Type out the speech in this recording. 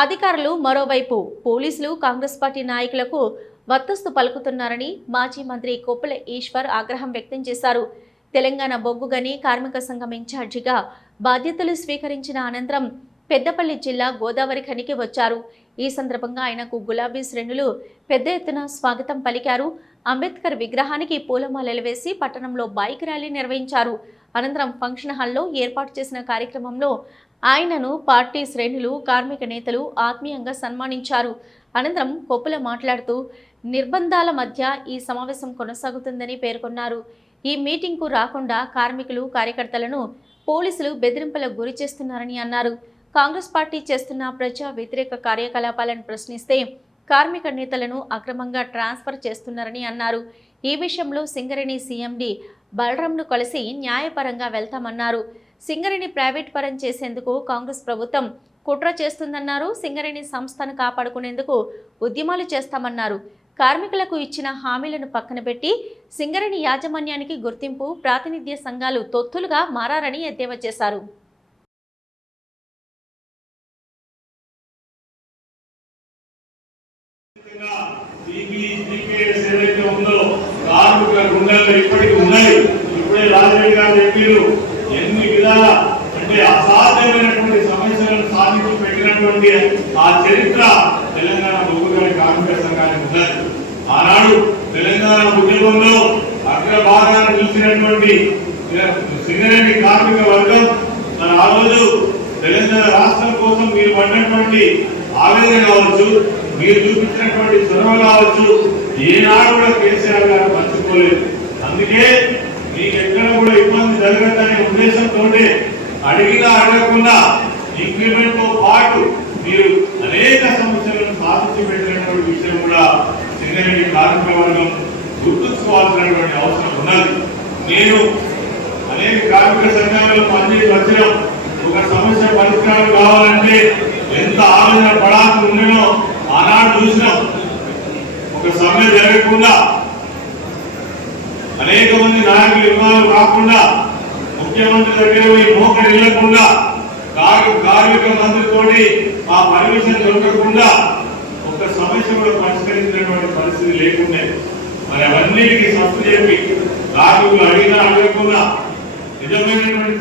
అధికారులు మరోవైపు పోలీసులు కాంగ్రెస్ పార్టీ నాయకులకు వత్తస్తు పలుకుతున్నారని మాజీ మంత్రి కొప్పుల ఈశ్వర్ ఆగ్రహం వ్యక్తం చేశారు. తెలంగాణ బొగ్గుగని కార్మిక సంఘం ఇన్ఛార్జిగా బాధ్యతలు స్వీకరించిన అనంతరం పెద్దపల్లి జిల్లా గోదావరి ఖనికి వచ్చారు. ఈ సందర్భంగా ఆయనకు గులాబీ శ్రేణులు పెద్ద ఎత్తున స్వాగతం పలికారు. అంబేద్కర్ విగ్రహానికి పూలమాలలు వేసి పట్టణంలో బైక్ ర్యాలీ నిర్వహించారు. అనంతరం ఫంక్షన్ హాల్లో ఏర్పాటు చేసిన కార్యక్రమంలో ఆయనను పార్టీ శ్రేణులు కార్మిక నేతలు ఆత్మీయంగా సన్మానించారు. అనంతరం కొప్పుల మాట్లాడుతూ నిర్బంధాల మధ్య ఈ సమావేశం కొనసాగుతుందని పేర్కొన్నారు. ఈ మీటింగ్కు రాకుండా కార్మికులు కార్యకర్తలను పోలీసులు బెదిరింపులకు గురి చేస్తున్నారని అన్నారు. కాంగ్రెస్ పార్టీ చేస్తున్న ప్రజా వ్యతిరేక కార్యకలాపాలను ప్రశ్నిస్తే కార్మిక నేతలను అక్రమంగా ట్రాన్స్ఫర్ చేస్తున్నారని అన్నారు. ఈ విషయంలో సింగరేణి సీఎండి బలరాంను కలిసి న్యాయపరంగా వెళ్తామన్నారు. సింగరేణి ప్రైవేట్ పరం చేసేందుకు కాంగ్రెస్ ప్రభుత్వం కుట్ర చేస్తుందన్నారు. సింగరేణి సంస్థను కాపాడుకునేందుకు ఉద్యమాలు చేస్తామన్నారు. కార్మికులకు ఇచ్చిన హామీలను పక్కన పెట్టి సింగరేణి యాజమాన్యానికి గుర్తింపు ప్రాతినిధ్య సంఘాలు తొత్తులుగా మారారని ఎద్దేవా చేశారు. ఏదైతే ఉందో ఇప్పటికీ ఉన్నాయి ఇప్పుడే రాజరెడ్డి గారు ఎన్ని విధాల అంటే అసాధ్యమైనటువంటి సమస్యలను సాధించి పెట్టినటువంటి ఆ చరిత్ర తెలంగాణ బొగ్గుగారి కార్మిక సంఘానికి ఉన్నది. ఆనాడు తెలంగాణ ఉద్యమంలో అగ్రభాగాన నిలిచినటువంటి సింగరేణి కార్మిక వర్గం మరి ఆ రోజు తెలంగాణ రాష్ట్రం కోసం మీరు పడినటువంటి ఆవేదన కావచ్చు మీరు చూపించినటువంటి చొరవ కావచ్చు ఏనాడు కూడా కేసీఆర్ గారు మర్చిపోలేదు. అందుకే మీకు ఎక్కడ కూడా ఇబ్బంది జరగదనే ఉద్దేశంతో అడిగినా అడగకుండా ఇంక్రిమెంట్తో పాటు మీరు అనేక సమస్యలను సాధించి పెట్టినటువంటి విషయం కూడా సింగరేణి కార్మిక వర్గం గుర్తుంచుకోవాల్సినటువంటి అవసరం ఉన్నది. నేను అనేక కార్మిక సంఘాలలో పనిచేసి వచ్చినాం ఒక సమస్య పరిష్కారం కావాలంటే ఎంత ఆలోచన పడాల్సి ఉండేనో ఆనాడు చూసినాం ఒక సమ్మె జరగకుండా అనేక మంది నాయకులు ఇవ్వాలి కాకుండా ముఖ్యమంత్రి దగ్గర పోయి మోకడి వెళ్ళకుండా కార్మిక మంత్రితోటి ఆ పర్మిషన్ దొరకకుండా ఒక సమస్య కూడా పరిష్కరించినటువంటి పరిస్థితి లేకుండా. మరి అవన్నిటికీ సత్తు చెప్పి కార్మికులు అడిగినా అడగకుండా నిజమైనటువంటి